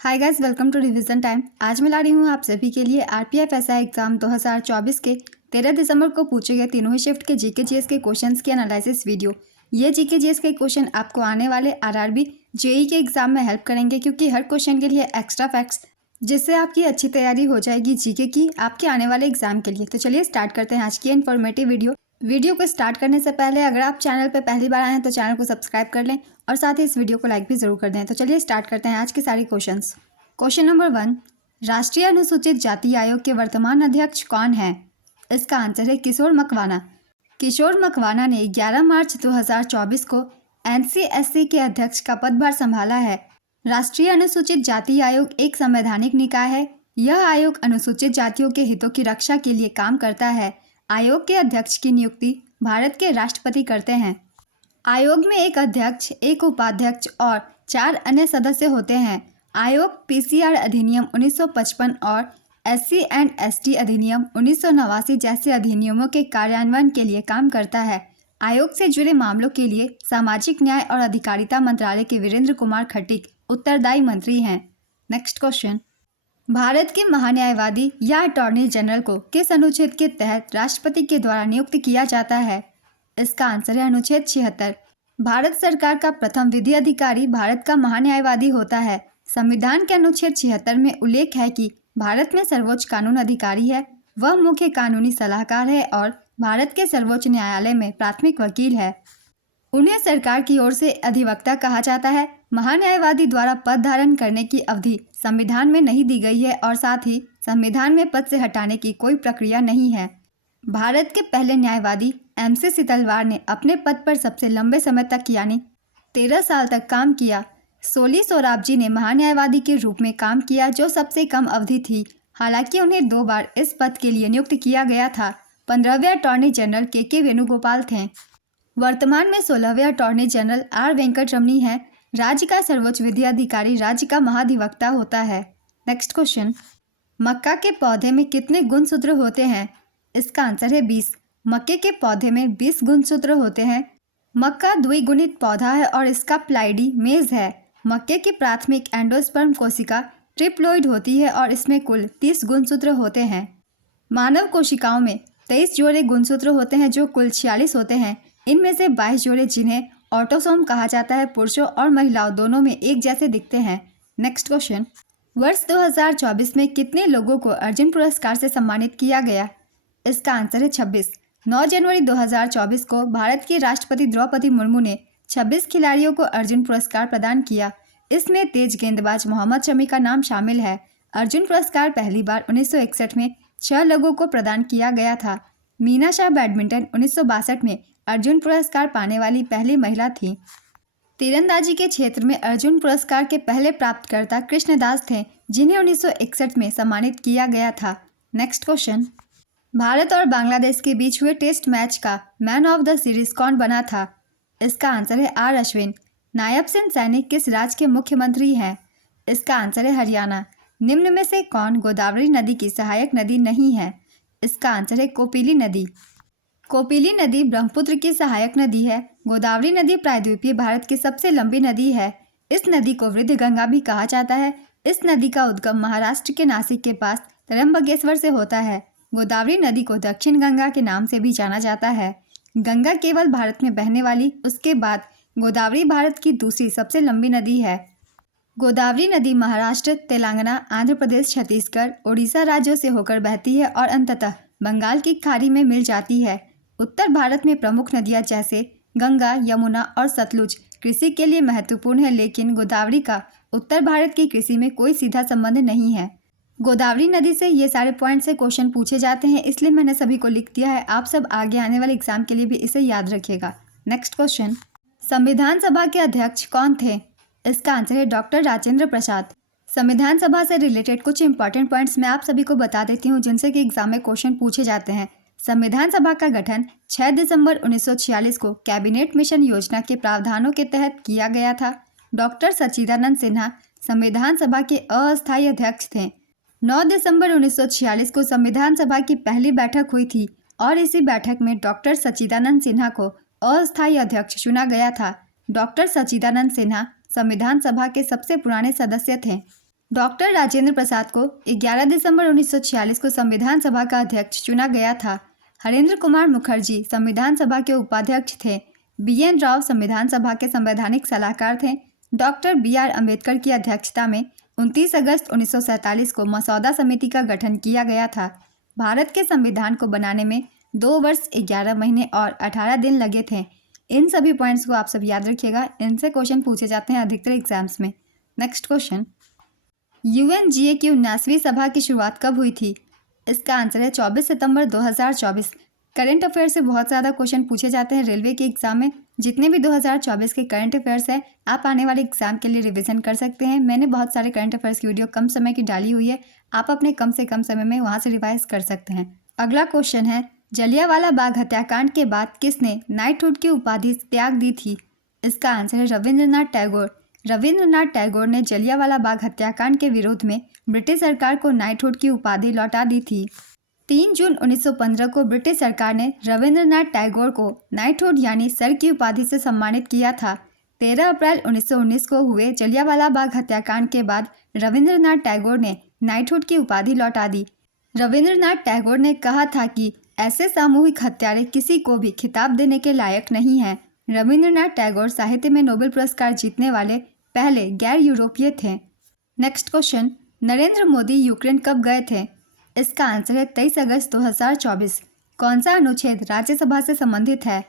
Hi guys, welcome to revision time. आज मैं ला रही हूँ आप सभी के लिए आरपीएफ एसआई एग्जाम 2024 के 13 दिसंबर को पूछे गए तीनों ही शिफ्ट के जीके जीएस के क्वेश्चंस की एनालिसिस वीडियो। ये जीके जीएस के क्वेश्चन आपको आने वाले आरआरबी जेई के एग्जाम में हेल्प करेंगे, क्योंकि हर क्वेश्चन के लिए एक्स्ट्रा फैक्ट्स, जिससे आपकी अच्छी तैयारी हो जाएगी जीके की आपके आने वाले एग्जाम के लिए। तो चलिए स्टार्ट करते हैं आज की इन्फॉर्मेटिव वीडियो को स्टार्ट करने से पहले अगर आप चैनल पर पहली बार आए हैं तो चैनल को सब्सक्राइब कर लें और साथ ही इस वीडियो को लाइक भी जरूर कर दें। तो चलिए स्टार्ट करते हैं आज के सारे क्वेश्चंस। क्वेश्चन नंबर 1, राष्ट्रीय अनुसूचित जाति आयोग के वर्तमान अध्यक्ष कौन है? इसका आंसर है किशोर मकवाना। किशोर मकवाना ने 11 मार्च 2024 को एनसीएससी के अध्यक्ष का पदभार संभाला है। राष्ट्रीय अनुसूचित जाति आयोग एक संवैधानिक निकाय है। यह आयोग अनुसूचित जातियों के हितों की रक्षा के लिए काम करता है। आयोग के अध्यक्ष की नियुक्ति भारत के राष्ट्रपति करते हैं। आयोग में एक अध्यक्ष, एक उपाध्यक्ष और 4 अन्य सदस्य होते हैं। आयोग पीसीआर अधिनियम 1955 और एससी एंड एसटी अधिनियम 1989 जैसे अधिनियमों के कार्यान्वयन के लिए काम करता है। आयोग से जुड़े मामलों के लिए सामाजिक न्याय और अधिकारिता मंत्रालय के वीरेंद्र कुमार खटीक उत्तरदायी मंत्री हैं। नेक्स्ट क्वेश्चन, भारत के महान्यायवादी या अटॉर्नी जनरल को किस अनुच्छेद के तहत राष्ट्रपति के द्वारा नियुक्त किया जाता है? इसका आंसर है अनुच्छेद 76। भारत सरकार का प्रथम विधि अधिकारी भारत का महान्यायवादी होता है। संविधान के अनुच्छेद 76 में उल्लेख है कि भारत में सर्वोच्च कानून अधिकारी है। वह मुख्य कानूनी सलाहकार है और भारत के सर्वोच्च न्यायालय में प्राथमिक वकील है। उन्हें सरकार की ओर से अधिवक्ता कहा जाता है। महान्यायवादी द्वारा पद धारण करने की अवधि संविधान में नहीं दी गई है और साथ ही संविधान में पद से हटाने की कोई प्रक्रिया नहीं है। भारत के पहले न्यायवादी एमसी सितलवार ने अपने पद पर सबसे लंबे समय तक यानी 13 साल तक काम किया। सोली सोराबजी ने महान्यायवादी के रूप में काम किया, जो सबसे कम अवधि थी। हालांकि उन्हें 2 बार इस पद के लिए नियुक्त किया गया था। 15वें अटॉर्नी जनरल के वेणुगोपाल थे। वर्तमान में 16वें अटॉर्नी जनरल आर वेंकटरमणी हैं। राज्य का सर्वोच्च विधि अधिकारी राज्य का महाधिवक्ता होता है। नेक्स्ट क्वेश्चन, मक्का के पौधे में कितने गुणसूत्र होते हैं? इसका आंसर है 20। मक्के के पौधे में 20 गुणसूत्र होते हैं। मक्का द्विगुणित पौधा है और इसका प्लाइडी मेज है। मक्के की प्राथमिक एंडोस्पर्म कोशिका ट्रिप्लोइड होती है और इसमें कुल 30 गुणसूत्र होते हैं। मानव कोशिकाओं में 23 जोड़े गुणसूत्र होते हैं, जो कुल 46 होते हैं। इनमें से 22 जोड़े, जिन्हें ऑटोसोम कहा जाता है, पुरुषों और महिलाओं दोनों में एक जैसे दिखते हैं। नेक्स्ट क्वेश्चन, वर्ष 2024 में कितने लोगों को अर्जुन पुरस्कार से सम्मानित किया गया? इसका आंसर है 26। 9 जनवरी 2024 को भारत की राष्ट्रपति द्रौपदी मुर्मू ने 26 खिलाड़ियों को अर्जुन पुरस्कार प्रदान किया। इसमें तेज गेंदबाज मोहम्मद शमी का नाम शामिल है। अर्जुन पुरस्कार पहली बार 1961 में 6 लोगों को प्रदान किया गया था। मीना शाह बैडमिंटन 1962 में अर्जुन पुरस्कार पाने वाली पहली महिला थी। तीरंदाजी के क्षेत्र में अर्जुन पुरस्कार के पहले प्राप्तकर्ता कृष्णदास थे, जिन्हें 1961 में सम्मानित किया गया था। नेक्स्ट क्वेश्चन, भारत और बांग्लादेश के बीच हुए टेस्ट मैच का मैन ऑफ द सीरीज कौन बना था? इसका आंसर है आर अश्विन। नायब सिंह सैनी किस राज्य के मुख्यमंत्री हैं? इसका आंसर है हरियाणा। निम्न में से कौन गोदावरी नदी की सहायक नदी नहीं है? इसका आंसर है कोपिली नदी। कोपिली नदी ब्रह्मपुत्र की सहायक नदी है। गोदावरी नदी प्रायद्वीपीय भारत की सबसे लंबी नदी है। इस नदी को वृद्ध गंगा भी कहा जाता है। इस नदी का उद्गम महाराष्ट्र के नासिक के पास त्र्यंबकेश्वर से होता है। गोदावरी नदी को दक्षिण गंगा के नाम से भी जाना जाता है। गंगा केवल भारत में बहने वाली, उसके बाद गोदावरी भारत की दूसरी सबसे लंबी नदी है। गोदावरी नदी महाराष्ट्र, तेलंगाना, आंध्र प्रदेश, छत्तीसगढ़, ओडिशा राज्यों से होकर बहती है और अंततः बंगाल की खाड़ी में मिल जाती है। उत्तर भारत में प्रमुख नदियां जैसे गंगा, यमुना और सतलुज कृषि के लिए महत्वपूर्ण है, लेकिन गोदावरी का उत्तर भारत की कृषि में कोई सीधा संबंध नहीं है। गोदावरी नदी से ये सारे पॉइंट से क्वेश्चन पूछे जाते हैं, इसलिए मैंने सभी को लिख दिया है। आप सब आगे आने वाले एग्जाम के लिए भी इसे याद रखिएगा। नेक्स्ट क्वेश्चन, संविधान सभा के अध्यक्ष कौन थे? इसका आंसर है डॉक्टर राजेंद्र प्रसाद। संविधान सभा से रिलेटेड कुछ इंपॉर्टेंट पॉइंट्स मैं आप सभी को बता देती हूँ, जिनसे कि एग्जाम में क्वेश्चन पूछे जाते हैं। संविधान सभा का गठन 6 दिसंबर 1946 को कैबिनेट मिशन योजना के प्रावधानों के तहत किया गया था। डॉक्टर सच्चिदानंद सिन्हा संविधान सभा के अस्थायी अध्यक्ष थे। 9 दिसंबर 1946 को संविधान सभा की पहली बैठक हुई थी और इसी बैठक में डॉक्टर सच्चिदानंद सिन्हा को अस्थायी अध्यक्ष चुना गया था। डॉक्टर सच्चिदानंद सिन्हा संविधान सभा के सबसे पुराने सदस्य थे। डॉक्टर राजेंद्र प्रसाद को 11 दिसंबर 1946 को संविधान सभा का अध्यक्ष चुना गया था। हरेंद्र कुमार मुखर्जी संविधान सभा के उपाध्यक्ष थे। BN राव संविधान सभा के संवैधानिक सलाहकार थे। डॉक्टर BR अम्बेडकर की अध्यक्षता में 29 अगस्त 1947 को मसौदा समिति का गठन किया गया था। भारत के संविधान को बनाने में 2 वर्ष 11 महीने और 18 दिन लगे थे। इन सभी पॉइंट्स को आप सब याद रखिएगा, इनसे क्वेश्चन पूछे जाते हैं अधिकतर एग्जाम्स में। नेक्स्ट क्वेश्चन, UNGA की 19वीं सभा की शुरुआत कब हुई थी? इसका आंसर है 24 सितंबर 2024। करंट अफेयर से बहुत ज़्यादा क्वेश्चन पूछे जाते हैं रेलवे के एग्जाम में। जितने भी 2024 के करंट अफेयर्स हैं, आप आने वाले एग्जाम के लिए रिवीजन कर सकते हैं। मैंने बहुत सारे करंट अफेयर्स की वीडियो कम समय की डाली हुई है, आप अपने कम से कम समय में वहाँ से रिवाइज कर सकते हैं। अगला क्वेश्चन है, जलियांवाला बाग हत्याकांड के बाद किसने नाइटहुड की उपाधि त्याग दी थी? इसका आंसर है रविंद्रनाथ टैगोर। रविंद्रनाथ टैगोर ने जलियांवाला बाग हत्याकांड के विरोध में ब्रिटिश सरकार को नाइटहुड की उपाधि लौटा दी थी। 3 जून 1915 को ब्रिटिश सरकार ने रविंद्रनाथ टैगोर को नाइटहुड यानी सर की उपाधि से सम्मानित किया था। 13 अप्रैल 1919 को हुए जलियांवाला बाग हत्याकांड के बाद रविंद्रनाथ टैगोर ने नाइटहुड की उपाधि लौटा दी। रविंद्रनाथ टैगोर ने कहा था कि ऐसे सामूहिक हत्यारे किसी को भी खिताब देने के लायक नहीं हैं। रविंद्रनाथ टैगोर साहित्य में नोबेल पुरस्कार जीतने वाले पहले गैर यूरोपीय थे। Next question, Narendra Modi Ukraine कब गए थे? इसका आंसर है 23 अगस्त 2024। कौन सा अनुच्छेद राज्यसभा से संबंधित है?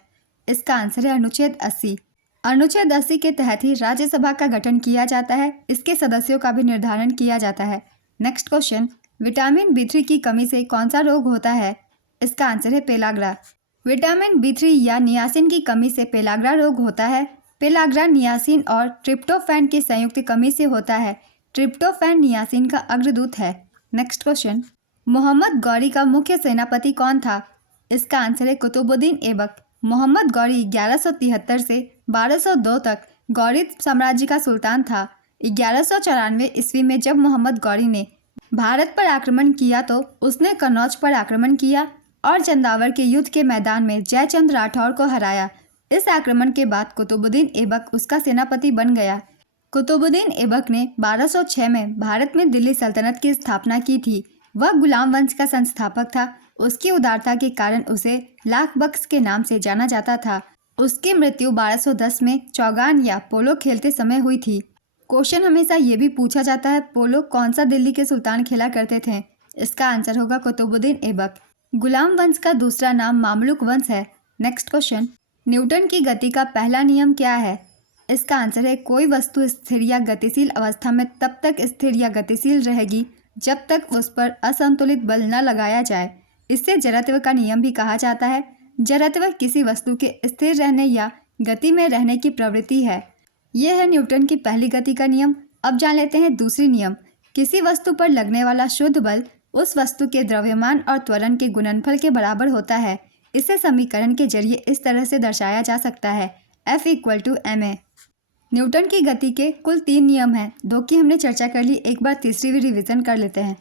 इसका आंसर है अनुच्छेद 80। अनुच्छेद 80 के तहत ही राज्यसभा का गठन किया जाता है। इसके सदस्यों का भी निर्धारण किया जाता है। नेक्स्ट क्वेश्चन, विटामिन B3 की कमी से कौन सा रोग होता है? इसका आंसर है पेलाग्रा। विटामिन B3 या नियासिन की कमी से पेलाग्रा रोग होता है। पेलाग्रा नियासिन और ट्रिप्टोफैन की संयुक्त कमी से होता है। ट्रिप्टोफैन नियासिन का अग्रदूत है। नेक्स्ट क्वेश्चन, मोहम्मद गौरी का मुख्य सेनापति कौन था? इसका आंसर है कुतुबुद्दीन ऐबक। मोहम्मद गौरी 1173 से 1202 तक गौरी साम्राज्य का सुल्तान था। 1194 ईस्वी में जब मोहम्मद गौरी ने भारत पर आक्रमण किया तो उसने कन्नौज पर आक्रमण किया और चंदावर के युद्ध के मैदान में जयचंद राठौर को हराया। इस आक्रमण के बाद कुतुबुद्दीन ऐबक उसका सेनापति बन गया। कुतुबुद्दीन ऐबक ने 1206 में भारत में दिल्ली सल्तनत की स्थापना की थी। वह गुलाम वंश का संस्थापक था। उसकी उदारता के कारण उसे लाख बख्श के नाम से जाना जाता था। उसकी मृत्यु 1210 में चौगान या पोलो खेलते समय हुई थी। क्वेश्चन हमेशा ये भी पूछा जाता है, पोलो कौन सा दिल्ली के सुल्तान खेला करते थे? इसका आंसर होगा कुतुबुद्दीन ऐबक। गुलाम वंश का दूसरा नाम मामलुक वंश है। नेक्स्ट क्वेश्चन, न्यूटन की गति का पहला नियम क्या है? इसका आंसर है कोई वस्तु स्थिर या गतिशील अवस्था में तब तक स्थिर या गतिशील रहेगी जब तक उस पर असंतुलित बल न लगाया जाए। इससे जड़त्व का नियम भी कहा जाता है। जड़त्व किसी वस्तु के स्थिर रहने या गति में रहने की प्रवृत्ति है। यह है न्यूटन की पहली गति का नियम। अब जान लेते हैं दूसरी नियम। किसी वस्तु पर लगने वाला शुद्ध बल उस वस्तु के द्रव्यमान और त्वरण के गुणनफल के बराबर होता है। इसे समीकरण के जरिए इस तरह से दर्शाया जा सकता है, F = ma। न्यूटन की गति के कुल 3 नियम हैं, 2 की हमने चर्चा कर ली। एक बार तीसरी भी रिवीजन कर लेते हैं।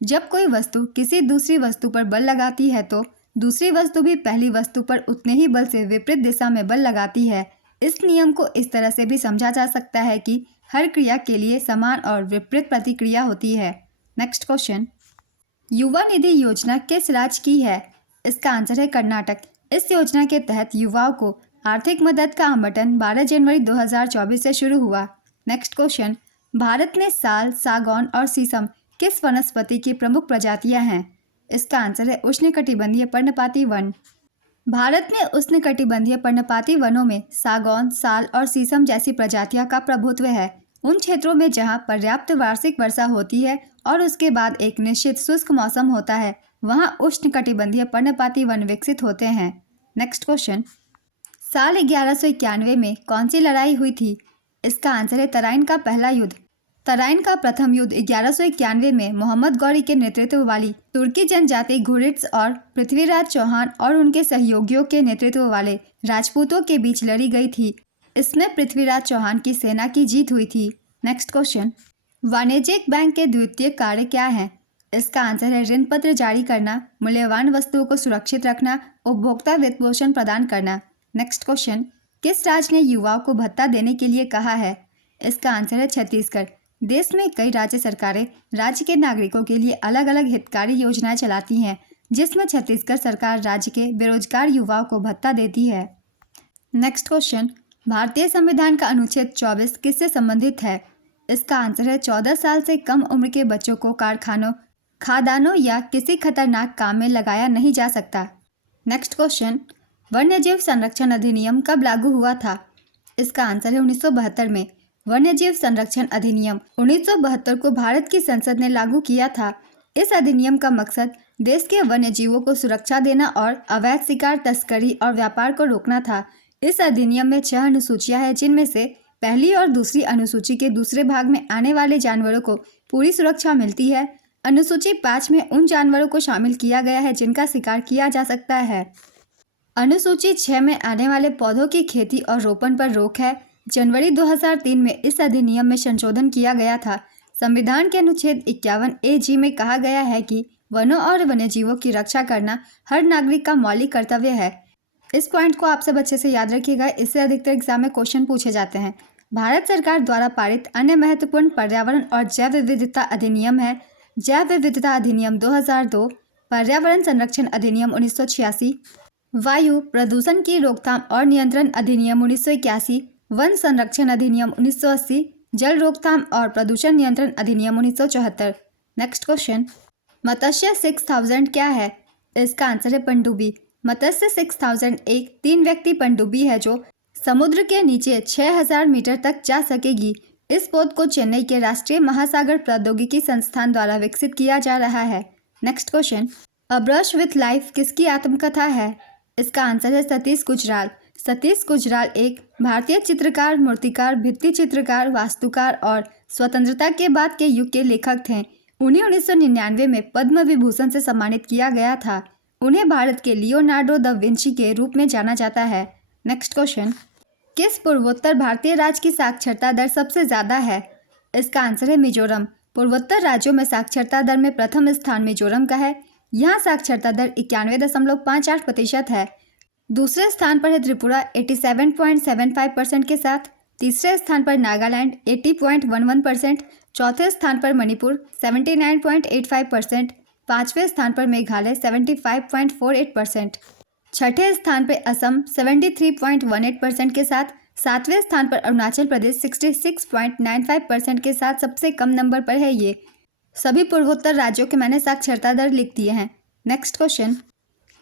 जब कोई वस्तु किसी दूसरी वस्तु पर बल लगाती है तो दूसरी वस्तु भी पहली वस्तु पर उतने ही बल से विपरीत दिशा में बल लगाती है। इस नियम को इस तरह से भी समझा जा सकता है कि हर क्रिया के लिए समान और विपरीत प्रतिक्रिया होती है। नेक्स्ट क्वेश्चन, युवा निधि योजना किस राज्य की है? इसका आंसर है कर्नाटक। इस योजना के तहत युवाओं को आर्थिक मदद का आवंटन 12 जनवरी 2024 से शुरू हुआ। नेक्स्ट क्वेश्चन, भारत में साल, सागौन और शीशम किस वनस्पति की प्रमुख प्रजातियां हैं? इसका आंसर है उष्णकटिबंधीय पर्णपाती वन। भारत में उष्णकटिबंधीय पर्णपाती वनों में सागौन, साल और शीशम जैसी प्रजातियों का प्रभुत्व है। उन क्षेत्रों में जहां पर्याप्त वार्षिक वर्षा होती है और उसके बाद एक निश्चित शुष्क मौसम होता है, वहां उष्णकटिबंधीय पर्णपाती वन विकसित होते हैं। नेक्स्ट क्वेश्चन, साल 1191 में कौन सी लड़ाई हुई थी? इसका आंसर है तराइन का पहला युद्ध। तराइन का प्रथम युद्ध 1191 में मोहम्मद गौरी के नेतृत्व वाली तुर्की जनजाति घुरिड्स और पृथ्वीराज चौहान और उनके सहयोगियों के नेतृत्व वाले राजपूतों के बीच लड़ी गई थी। इसमें पृथ्वीराज चौहान की सेना की जीत हुई थी। नेक्स्ट क्वेश्चन, वाणिज्यिक बैंक के द्वितीय कार्य क्या है? इसका आंसर है ऋण पत्र जारी करना, मूल्यवान वस्तुओं को सुरक्षित रखना, उपभोक्ता वित्त पोषण प्रदान करना। नेक्स्ट क्वेश्चन, किस राज्य ने युवाओं को भत्ता देने के लिए कहा है? इसका आंसर है छत्तीसगढ़। देश में कई राज्य सरकारें राज्य के नागरिकों के लिए अलग अलग हितकारी योजनाएं चलाती हैं, जिसमें छत्तीसगढ़ सरकार राज्य के बेरोजगार युवाओं को भत्ता देती है। नेक्स्ट क्वेश्चन, भारतीय संविधान का अनुच्छेद 24 किससे संबंधित है? इसका आंसर है 14 साल से कम उम्र के बच्चों को कारखानों, खादानों या किसी खतरनाक काम में लगाया नहीं जा सकता। नेक्स्ट क्वेश्चन, वन्यजीव संरक्षण अधिनियम कब लागू हुआ था? इसका आंसर है 1972 में। वन्यजीव संरक्षण अधिनियम 1972 को भारत की संसद ने लागू किया था। इस अधिनियम का मकसद देश के वन्यजीवों को सुरक्षा देना और अवैध शिकार, तस्करी और व्यापार को रोकना था। इस अधिनियम में 6 अनुसूचियां हैं, जिनमें से पहली और दूसरी अनुसूची के दूसरे भाग में आने वाले जानवरों को पूरी सुरक्षा मिलती है। अनुसूची 5 में उन जानवरों को शामिल किया गया है जिनका शिकार किया जा सकता है। अनुसूची 6 में आने वाले पौधों की खेती और रोपण पर रोक है। जनवरी 2003 में इस अधिनियम में संशोधन किया गया था। संविधान के अनुच्छेद 51A(g) में कहा गया है कि वनों और वन्यजीवों की रक्षा करना हर नागरिक का मौलिक कर्तव्य है। इस पॉइंट को आप सब अच्छे से याद रखिएगा, इससे अधिकतर एग्जाम में क्वेश्चन पूछे जाते हैं। भारत सरकार द्वारा पारित अन्य महत्वपूर्ण पर्यावरण और जैव विविधता अधिनियम है। जैव विविधता अधिनियम 2002, पर्यावरण संरक्षण अधिनियम 1986, वायु प्रदूषण की रोकथाम और नियंत्रण अधिनियम 1981, वन संरक्षण अधिनियम 1980, जल रोकथाम और प्रदूषण नियंत्रण अधिनियम 1974। नेक्स्ट क्वेश्चन, मत्स्य 6000 क्या है? इसका आंसर है पनडुब्बी। मत्स्य 6000 एक 3 व्यक्ति पनडुब्बी है जो समुद्र के नीचे 6000 मीटर तक जा सकेगी। इस पोत को चेन्नई के राष्ट्रीय महासागर प्रौद्योगिकी संस्थान द्वारा विकसित किया जा रहा है। Next question, a brush with life किसकी आत्मकथा है? इसका आंसर है सतीश गुजराल। सतीश गुजराल एक भारतीय चित्रकार, मूर्तिकार, भित्ति चित्रकार, वास्तुकार और स्वतंत्रता के बाद के युग के लेखक थे। उन्हें 1999 में पद्म विभूषण से सम्मानित किया गया था। उन्हें भारत के लियोनार्डो द विंची के रूप में जाना जाता है। नेक्स्ट क्वेश्चन, किस पूर्वोत्तर भारतीय राज्य की साक्षरता दर सबसे ज़्यादा है? इसका आंसर है मिजोरम। पूर्वोत्तर राज्यों में साक्षरता दर में प्रथम स्थान मिजोरम का है। यहाँ साक्षरता दर 91.58% है। दूसरे स्थान पर है त्रिपुरा 87.75% के साथ। तीसरे स्थान पर नागालैंड 80.11%। चौथे स्थान पर मणिपुर 79.85%। पाँचवें स्थान पर मेघालय 75.48%। छठे स्थान पर असम 73.18% के साथ। सातवें स्थान पर अरुणाचल प्रदेश 66.95% के साथ सबसे कम नंबर पर है। ये सभी पूर्वोत्तर राज्यों के मैंने साक्षरता दर लिख दिए हैं। नेक्स्ट क्वेश्चन,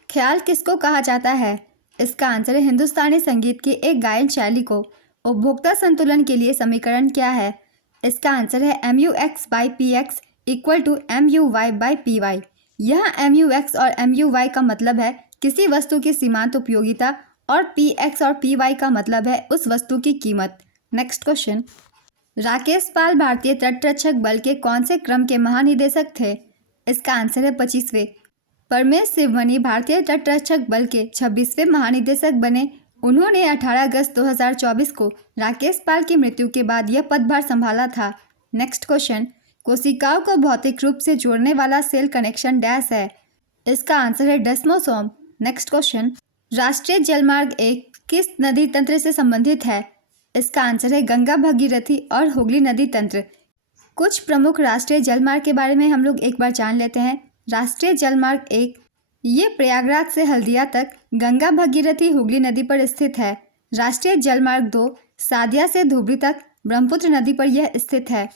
ख्याल किसको कहा जाता है? इसका आंसर है हिंदुस्तानी संगीत की एक गायन शैली को। उपभोक्ता संतुलन के लिए समीकरण क्या है? इसका आंसर है MUX/PX = MUY/PY। यहाँ MUX और MUY का मतलब है किसी वस्तु की सीमांत उपयोगिता और PX और PY का मतलब है उस वस्तु की कीमत। नेक्स्ट क्वेश्चन, राकेश पाल भारतीय तटरक्षक बल के कौन से क्रम के महानिदेशक थे? इसका आंसर है 25वें। परमेश शिवमणि भारतीय तटरक्षक बल के 26वें महानिदेशक बने। उन्होंने 18 अगस्त 2024 को राकेश पाल की मृत्यु के बाद यह पदभार संभाला था। नेक्स्ट क्वेश्चन, कोशिकाओं को भौतिक रूप से जोड़ने वाला सेल कनेक्शन डैश है। इसका आंसर है डेस्मोसोम। नेक्स्ट क्वेश्चन, राष्ट्रीय जलमार्ग 1 किस नदी तंत्र से संबंधित है? इसका आंसर है गंगा, भगीरथी और हुगली नदी तंत्र। कुछ प्रमुख राष्ट्रीय जलमार्ग के बारे में हम लोग एक बार जान लेते हैं। राष्ट्रीय जलमार्ग 1 ये प्रयागराज से हल्दिया तक गंगा, भगीरथी, हुगली नदी पर स्थित है। राष्ट्रीय जलमार्ग 2 सादिया से धुबरी तक ब्रह्मपुत्र नदी पर यह स्थित है।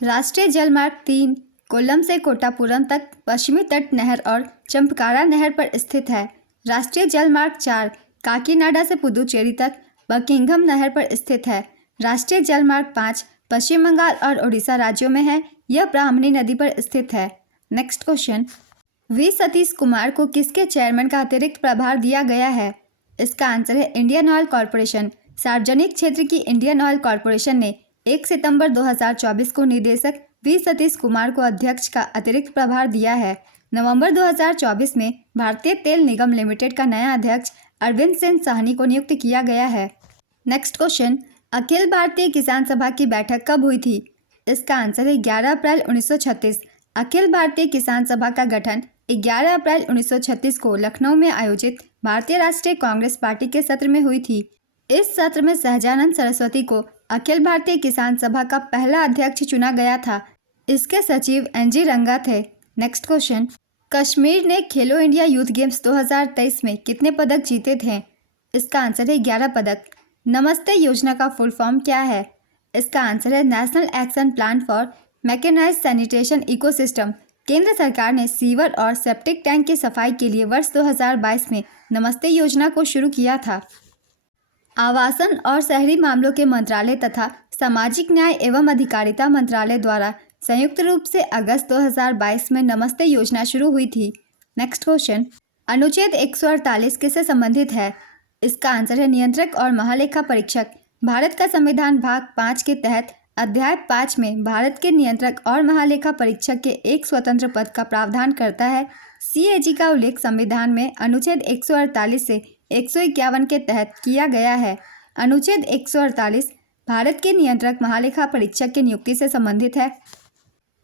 राष्ट्रीय जलमार्ग 3 कोल्लम से कोटापुरम तक पश्चिमी तट नहर और चंपकारा नहर पर स्थित है। राष्ट्रीय जलमार्ग 4 काकीनाडा से पुदुचेरी तक बकिंघम नहर पर स्थित है। राष्ट्रीय जलमार्ग 5 पश्चिम बंगाल और उड़ीसा राज्यों में है। यह ब्राह्मणी नदी पर स्थित है। नेक्स्ट क्वेश्चन, वी सतीश कुमार को किसके चेयरमैन का अतिरिक्त प्रभार दिया गया है? इसका आंसर है इंडियन ऑयल कॉरपोरेशन। सार्वजनिक क्षेत्र की इंडियन ऑयल कॉरपोरेशन ने 1 सितंबर 2024 को निदेशक वी सतीश कुमार को अध्यक्ष का अतिरिक्त प्रभार दिया है। नवंबर 2024 में भारतीय तेल निगम लिमिटेड का नया अध्यक्ष अरविंद सिंह साहनी को नियुक्त किया गया है। नेक्स्ट क्वेश्चन, अखिल भारतीय किसान सभा की बैठक कब हुई थी? इसका आंसर है 11 अप्रैल 1936। अखिल भारतीय किसान सभा का गठन 11 अप्रैल 1936 को लखनऊ में आयोजित भारतीय राष्ट्रीय कांग्रेस पार्टी के सत्र में हुई थी। इस सत्र में सहजानंद सरस्वती को अखिल भारतीय किसान सभा का पहला अध्यक्ष चुना गया था? इसके सचिव एनजी रंगा थे। नेक्स्ट क्वेश्चन, कश्मीर ने खेलो इंडिया यूथ गेम्स 2023 में कितने पदक जीते थे? इसका आंसर है 11 पदक। नमस्ते योजना का फुल फॉर्म क्या है? इसका आंसर है national action plan for mechanised sanitation ecosystem. केंद्र सरकार ने सीवर और सेप्टिक टैंक की सफाई के लिए वर्ष 2022 में नमस्ते योजना को शुरू किया था। आवासन और शहरी मामलों के मंत्रालय तथा सामाजिक न्याय एवं अधिकारिता मंत्रालय द्वारा संयुक्त रूप से अगस्त 2022 में नमस्ते योजना शुरू हुई थी। नेक्स्ट क्वेश्चन, अनुच्छेद 148 किससे संबंधित है? इसका आंसर है नियंत्रक और महालेखा परीक्षक। भारत का संविधान भाग 5 के तहत अध्याय 5 में भारत के नियंत्रक और महालेखा परीक्षक के एक स्वतंत्र पद का प्रावधान करता है। सीएजी का उल्लेख संविधान में अनुच्छेद 148 से 151 के तहत किया गया है। अनुच्छेद 148 भारत के नियंत्रक महालेखा परीक्षक की नियुक्ति से संबंधित है।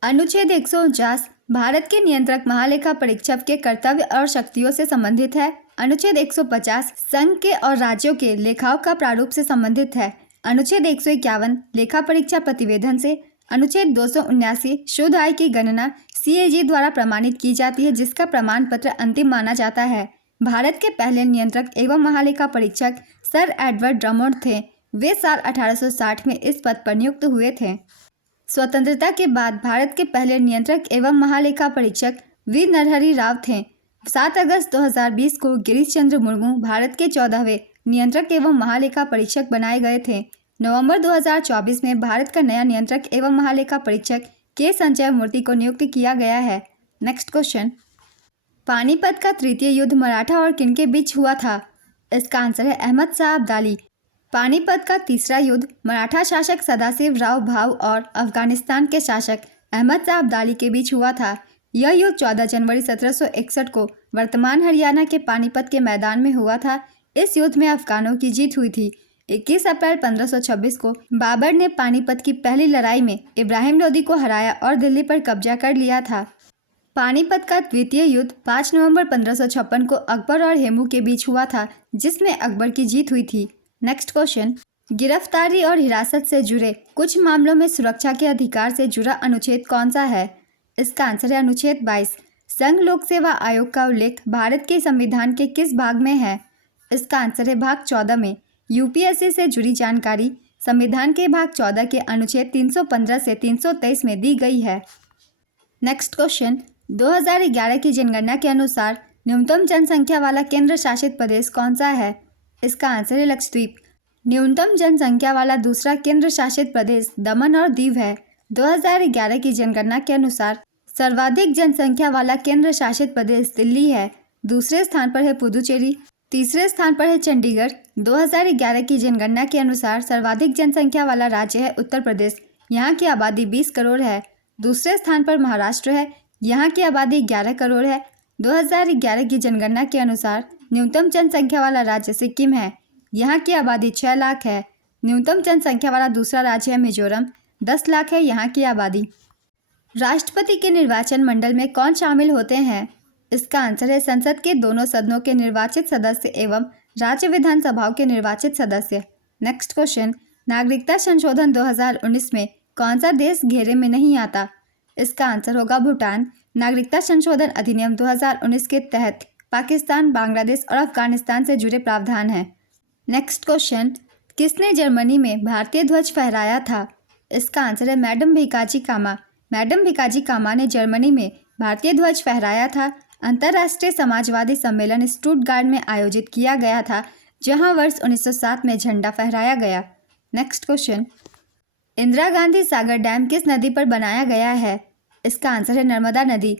अनुच्छेद 149 भारत के नियंत्रक महालेखा परीक्षक के कर्तव्य और शक्तियों से संबंधित है। अनुच्छेद 150 संघ के और राज्यों के लेखाओं का प्रारूप से संबंधित है। अनुच्छेद 151 लेखा परीक्षा प्रतिवेदन से। अनुच्छेद 279 शुद्ध आय की गणना सीएजी द्वारा प्रमाणित की जाती है, जिसका प्रमाण पत्र अंतिम माना जाता है। भारत के पहले नियंत्रक एवं महालेखा परीक्षक सर एडवर्ड ड्रमोंड थे। वे साल 1860 में इस पद पर नियुक्त हुए थे। स्वतंत्रता के बाद भारत के पहले नियंत्रक एवं महालेखा परीक्षक वी नरहरि राव थे। 7 अगस्त 2020 को गिरीश चंद्र मुर्मू भारत के 14वें नियंत्रक एवं महालेखा परीक्षक बनाए गए थे। नवंबर 2024 में भारत का नया नियंत्रक एवं महालेखा परीक्षक के संजय मूर्ति को नियुक्त किया गया है। नेक्स्ट क्वेश्चन, पानीपत का तृतीय युद्ध मराठा और किन के बीच हुआ था? इसका आंसर है अहमद शाह अब्दाली। पानीपत का तीसरा युद्ध मराठा शासक सदाशिव राव भाऊ और अफगानिस्तान के शासक अहमद शाह अब्दाली के बीच हुआ था। यह युद्ध 14 जनवरी 1761 को वर्तमान हरियाणा के पानीपत के मैदान में हुआ था। इस युद्ध में अफगानों की जीत हुई थी। 21 अप्रैल 1526 को बाबर ने पानीपत की पहली लड़ाई में इब्राहिम लोदी को हराया और दिल्ली पर कब्जा कर लिया था। पानीपत का द्वितीय युद्ध 5 नवंबर 1556 को अकबर और हेमू के बीच हुआ था, जिसमें अकबर की जीत हुई थी। नेक्स्ट क्वेश्चन, गिरफ्तारी और हिरासत से जुड़े कुछ मामलों में सुरक्षा के अधिकार से जुड़ा अनुच्छेद कौन सा है? इसका आंसर है अनुच्छेद 22। संघ लोक सेवा आयोग का उल्लेख भारत के संविधान के किस भाग में है? इसका आंसर है भाग 14 में। यूपीएससी से जुड़ी जानकारी संविधान के भाग 14 के अनुच्छेद 315 से 323 में दी गई है। नेक्स्ट क्वेश्चन, 2011 की जनगणना के अनुसार न्यूनतम जनसंख्या वाला केंद्र शासित प्रदेश कौन सा है? इसका आंसर है लक्षद्वीप। न्यूनतम जनसंख्या वाला दूसरा केंद्र शासित प्रदेश दमन और दीव है। 2011 की जनगणना के अनुसार सर्वाधिक जनसंख्या वाला केंद्र शासित प्रदेश दिल्ली है। दूसरे स्थान पर है पुदुचेरी। तीसरे स्थान पर है चंडीगढ़। 2011 की जनगणना के अनुसार सर्वाधिक जनसंख्या वाला राज्य है उत्तर प्रदेश। यहाँ की आबादी 20 करोड़ है। दूसरे स्थान पर महाराष्ट्र है। यहाँ की आबादी 11 करोड़ है। 2011 की जनगणना के अनुसार न्यूनतम जनसंख्या वाला राज्य सिक्किम है। यहाँ की आबादी 6 लाख है। न्यूनतम जनसंख्या वाला दूसरा राज्य है मिजोरम। 10 लाख है यहाँ की आबादी। राष्ट्रपति के निर्वाचन मंडल में कौन शामिल होते हैं? इसका आंसर है संसद के दोनों सदनों के निर्वाचित सदस्य एवं राज्य विधानसभाओं के निर्वाचित सदस्य। नेक्स्ट क्वेश्चन, नागरिकता संशोधन 2019 में कौन सा देश घेरे में नहीं आता? इसका आंसर होगा भूटान। नागरिकता संशोधन अधिनियम 2019 के तहत पाकिस्तान, बांग्लादेश और अफगानिस्तान से जुड़े प्रावधान हैं। नेक्स्ट क्वेश्चन, किसने जर्मनी में भारतीय ध्वज फहराया था? इसका आंसर है मैडम भिकाजी कामा। मैडम भिकाजी कामा ने जर्मनी में भारतीय ध्वज फहराया था। अंतर्राष्ट्रीय समाजवादी सम्मेलन स्टुटगार्ट में आयोजित किया गया था, जहां वर्ष 1907 में झंडा फहराया गया। Next question, Indira Gandhi Sagar dam किस नदी पर बनाया गया है? इसका आंसर है नर्मदा नदी।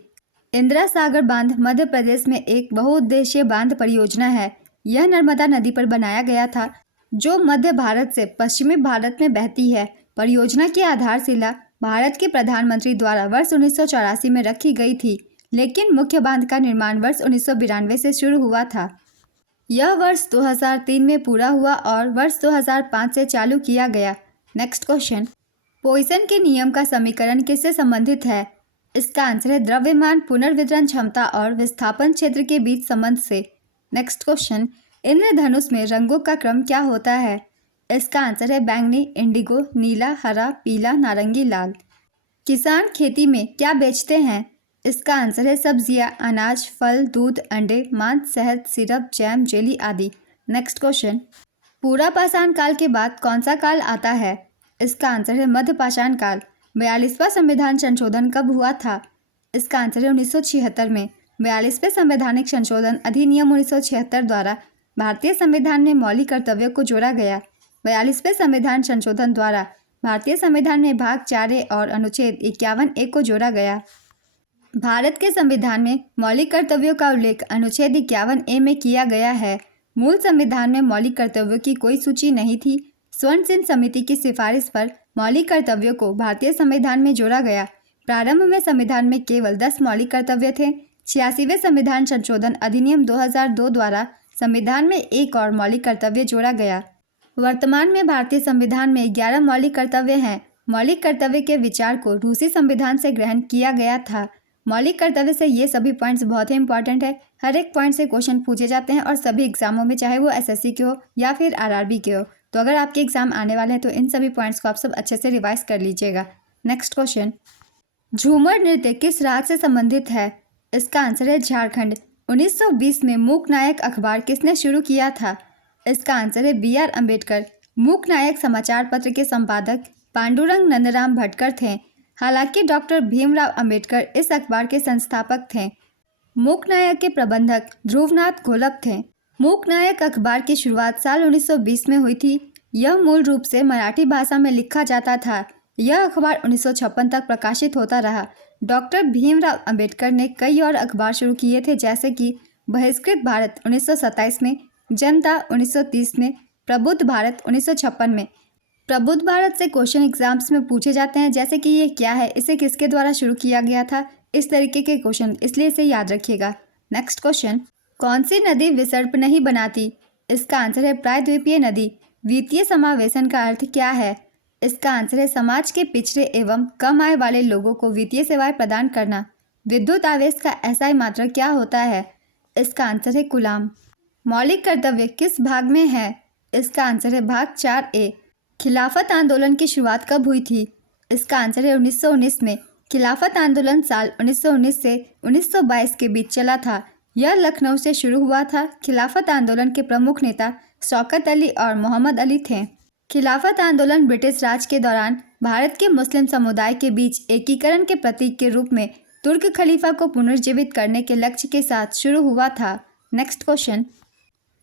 इंदिरा सागर बांध मध्य प्रदेश में एक बहुउद्देशीय बांध परियोजना है। यह नर्मदा नदी पर बनाया गया था, जो मध्य भारत से पश्चिमी भारत में बहती है। परियोजना की आधारशिला भारत के प्रधानमंत्री द्वारा वर्ष 1984 में रखी गई थी, लेकिन मुख्य बांध का निर्माण वर्ष 1992 से शुरू हुआ था। यह वर्ष 2003 में पूरा हुआ और वर्ष 2005 से चालू किया गया। नेक्स्ट क्वेश्चन, पॉइसन के नियम का समीकरण किससे संबंधित है? इसका आंसर है द्रव्यमान, पुनर्वितरण क्षमता और विस्थापन क्षेत्र के बीच संबंध से। नेक्स्ट क्वेश्चन, इंद्रधनुष में रंगों का क्रम क्या होता है? इसका आंसर है बैंगनी, इंडिगो, नीला, हरा, पीला, नारंगी, लाल। किसान खेती में क्या बेचते हैं? इसका आंसर है सब्जियां, अनाज, फल, दूध, अंडे, मांस, शहद, सिरप, जैम, जेली आदि। नेक्स्ट क्वेश्चन, पूरा पाषाण काल के बाद कौन सा काल आता है? इसका आंसर है मध्य पाषाण काल। 42वां संविधान संशोधन कब हुआ था? इसका आंसर है 1976 में। 42वें संवैधानिक संशोधन अधिनियम 1976 द्वारा भारतीय संविधान में मौलिक कर्तव्यों को जोड़ा गया। 42वें संविधान संशोधन द्वारा भारतीय संविधान में भाग 4A और अनुच्छेद 51A को जोड़ा गया। भारत के संविधान में मौलिक कर्तव्यों का उल्लेख अनुच्छेद 51A में किया गया है। मूल संविधान में मौलिक कर्तव्यों की कोई सूची नहीं थी। स्वर्ण सिंह समिति की सिफारिश पर मौलिक कर्तव्यों को भारतीय संविधान में जोड़ा गया। प्रारंभ में संविधान में केवल 10 मौलिक कर्तव्य थे। 86वें संविधान संशोधन अधिनियम 2002 द्वारा संविधान में एक और मौलिक कर्तव्य जोड़ा गया। वर्तमान में भारतीय संविधान में 11 मौलिक कर्तव्य हैं। मौलिक कर्तव्य के विचार को रूसी संविधान से ग्रहण किया गया था। मौलिक कर्तव्य से ये सभी पॉइंट्स बहुत ही इंपॉर्टेंट है। हर एक पॉइंट से क्वेश्चन पूछे जाते हैं और सभी एग्जामों में, चाहे वो एसएससी के हो या फिर आरआरबी के हो। तो अगर आपके एग्जाम आने वाले हैं तो इन सभी पॉइंट्स को आप सब अच्छे से रिवाइज कर लीजिएगा। नेक्स्ट क्वेश्चन, झूमर नृत्य किस राज्य से संबंधित है? इसका आंसर है झारखंड। 1920 में मूक नायक अखबार किसने शुरू किया था? इसका आंसर है BR अम्बेडकर। मूक नायक समाचार पत्र के संपादक पांडुरंग नंदराम भटकर थे। हालांकि डॉक्टर भीमराव अंबेडकर इस अखबार के संस्थापक थे। मूक नायक के प्रबंधक ध्रुवनाथ घोलप थे। मूक नायक अखबार की शुरुआत साल 1920 में हुई थी। यह मूल रूप से मराठी भाषा में लिखा जाता था। यह अखबार 1956 तक प्रकाशित होता रहा। डॉक्टर भीमराव अंबेडकर ने कई और अखबार शुरू किए थे, जैसे कि बहिष्कृत भारत 1927 में, जनता 1930 में, प्रबुद्ध भारत 1956 में। प्रबुद्ध भारत से क्वेश्चन एग्जाम्स में पूछे जाते हैं, जैसे कि ये क्या है, इसे किसके द्वारा शुरू किया गया था, इस तरीके के क्वेश्चन, इसलिए इसे याद रखिएगा। नेक्स्ट क्वेश्चन, कौन सी नदी विसर्प नहीं बनाती? इसका आंसर है प्रायद्वीपीय नदी। वित्तीय समावेशन का अर्थ क्या है? इसका आंसर है समाज के पिछड़े एवं कम आय वाले लोगों को वित्तीय सेवाएं प्रदान करना। विद्युत आवेश का SI मात्रा क्या होता है? इसका आंसर है कूलाम। मौलिक कर्तव्य किस भाग में है? इसका आंसर है भाग 4A। खिलाफत आंदोलन की शुरुआत कब हुई थी? इसका आंसर है 1919 में। खिलाफत आंदोलन साल 1919 से 1922 के बीच चला था। यह लखनऊ से शुरू हुआ था। खिलाफत आंदोलन के प्रमुख नेता शौकत अली और मोहम्मद अली थे। खिलाफत आंदोलन ब्रिटिश राज के दौरान भारत के मुस्लिम समुदाय के बीच एकीकरण के प्रतीक के रूप में तुर्क खलीफा को पुनर्जीवित करने के लक्ष्य के साथ शुरू हुआ था। नेक्स्ट क्वेश्चन,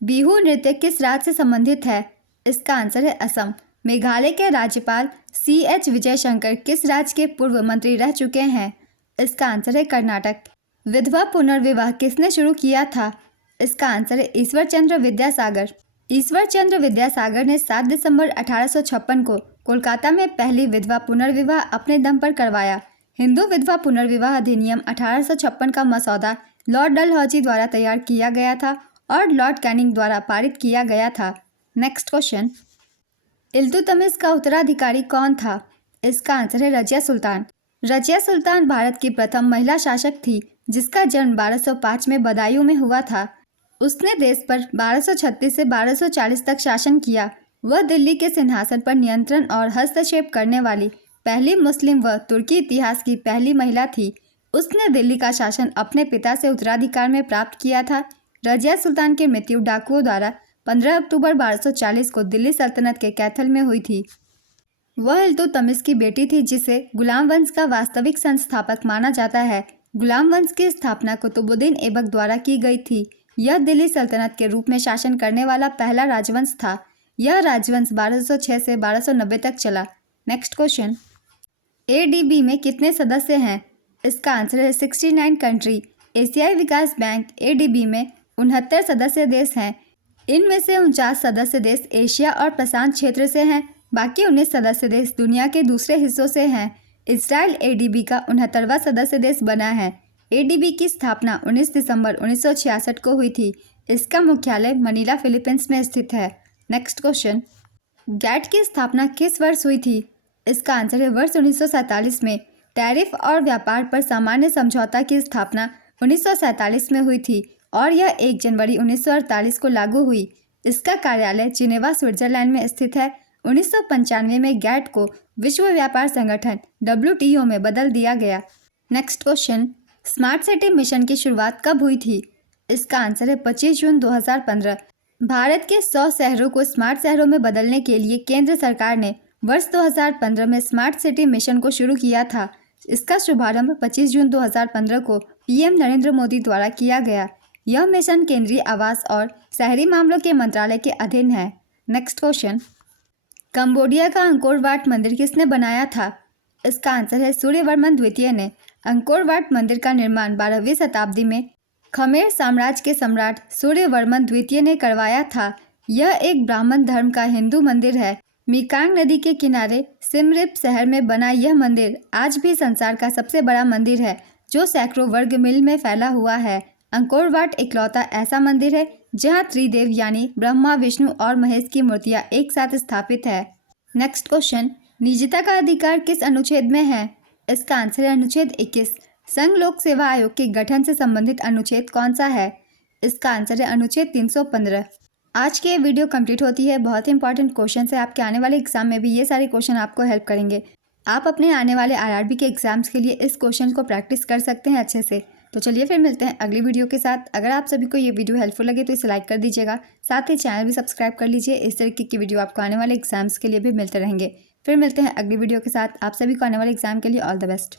बिहू नृत्य किस राज्य से संबंधित है? इसका आंसर है असम। मेघालय के राज्यपाल CH विजयशंकर किस राज्य के पूर्व मंत्री रह चुके हैं? इसका आंसर है कर्नाटक। विधवा पुनर्विवाह किसने शुरू किया था? इसका आंसर है ईश्वर चंद्र विद्यासागर। ईश्वर चंद्र विद्यासागर ने 7 दिसंबर 1856 को कोलकाता में पहली विधवा पुनर्विवाह अपने दम पर करवाया। हिंदू विधवा पुनर्विवाह अधिनियम 1856 का मसौदा लॉर्ड डलहौजी द्वारा तैयार किया गया था और लॉर्ड कैनिंग द्वारा पारित किया गया था। नेक्स्ट क्वेश्चन, इल्तुतमिश का उत्तराधिकारी कौन था? इसका आंसर है रजिया सुल्तान। रजिया सुल्तान भारत की प्रथम महिला शासक थी, जिसका जन्म 1205 में बदायूं में हुआ था। उसने देश पर 1236 से 1240 तक शासन किया। वह दिल्ली के सिंहासन पर नियंत्रण और हस्तक्षेप करने वाली पहली मुस्लिम व तुर्की इतिहास की पहली महिला थी। उसने दिल्ली का शासन अपने पिता से उत्तराधिकार में प्राप्त किया था। रजिया सुल्तान की मृत्यु डाकुओं द्वारा 15 अक्टूबर 1240 को दिल्ली सल्तनत के कैथल में हुई थी। वह इल्तुतमिश की बेटी थी, जिसे गुलाम वंश का वास्तविक संस्थापक माना जाता है। गुलाम वंश की स्थापना कुतुबुद्दीन ऐबक द्वारा की गई थी। यह दिल्ली सल्तनत के रूप में शासन करने वाला पहला राजवंश था। यह राजवंश 1206 से 1290 तक चला। नेक्स्ट क्वेश्चन, ADB में कितने सदस्य हैं? इसका आंसर है 69 कंट्री। एशियाई विकास बैंक ADB में 69 सदस्य देश हैं। इनमें से 49 सदस्य देश एशिया और प्रशांत क्षेत्र से हैं। बाकी 19 सदस्य देश दुनिया के दूसरे हिस्सों से हैं। इजराइल ADB का 69वां सदस्य देश बना है। ADB की स्थापना 19 दिसंबर 1966 को हुई थी। इसका मुख्यालय मनीला, फिलीपींस में स्थित है। नेक्स्ट क्वेश्चन, गैट की स्थापना किस वर्ष हुई थी? इसका आंसर है वर्ष 1947 में। टैरिफ और व्यापार पर सामान्य समझौता की स्थापना 1947 में हुई थी और यह 1 जनवरी 1948 को लागू हुई। इसका कार्यालय जिनेवा स्विट्जरलैंड में स्थित है। 1995 में गैट को विश्व व्यापार संगठन WTO में बदल दिया गया। Next question, smart city mission की शुरुआत कब हुई थी? इसका आंसर है 25 जून 2015। भारत के 100 शहरों को स्मार्ट शहरों में बदलने के लिए केंद्र सरकार ने वर्ष 2015 में स्मार्ट सिटी मिशन को शुरू किया था। इसका शुभारंभ 25 जून 2015 को PM नरेंद्र मोदी द्वारा किया गया। यह मिशन केंद्रीय आवास और शहरी मामलों के मंत्रालय के अधीन है। नेक्स्ट क्वेश्चन, कंबोडिया का अंकोर वाट मंदिर किसने बनाया था? इसका आंसर है सूर्यवर्मन द्वितीय ने। अंकोर वाट मंदिर का निर्माण 12वीं शताब्दी में खमेर साम्राज्य के सम्राट सूर्यवर्मन द्वितीय ने करवाया था। यह एक ब्राह्मण धर्म का हिंदू मंदिर है। मेकांग नदी के किनारे सिमरिप शहर में बना यह मंदिर आज भी संसार का सबसे बड़ा मंदिर है, जो सैकड़ों वर्ग मील में फैला हुआ है। अंकोर वाट इकलौता ऐसा मंदिर है जहां त्रिदेव यानी ब्रह्मा, विष्णु और महेश की मूर्तियां एक साथ स्थापित है। नेक्स्ट क्वेश्चन, निजता का अधिकार किस अनुच्छेद में है? इसका आंसर है अनुच्छेद 21। संघ लोक सेवा आयोग के गठन से संबंधित अनुच्छेद कौन सा है? इसका आंसर है अनुच्छेद 315। आज की ये वीडियो कंप्लीट होती है। बहुत ही इंपॉर्टेंट क्वेश्चन है, आपके आने वाले एग्जाम में भी ये सारे क्वेश्चन आपको हेल्प करेंगे। आप अपने आने वाले RRB के एग्जाम्स के लिए इस क्वेश्चन को प्रैक्टिस कर सकते हैं अच्छे से। तो चलिए फिर मिलते हैं अगली वीडियो के साथ। अगर आप सभी को ये वीडियो हेल्पफुल लगे तो इसे लाइक कर दीजिएगा, साथ ही चैनल भी सब्सक्राइब कर लीजिए। इस तरीके की वीडियो आपको आने वाले एग्जाम्स के लिए भी मिलते रहेंगे। फिर मिलते हैं अगली वीडियो के साथ। आप सभी को आने वाले एग्जाम के लिए ऑल द बेस्ट।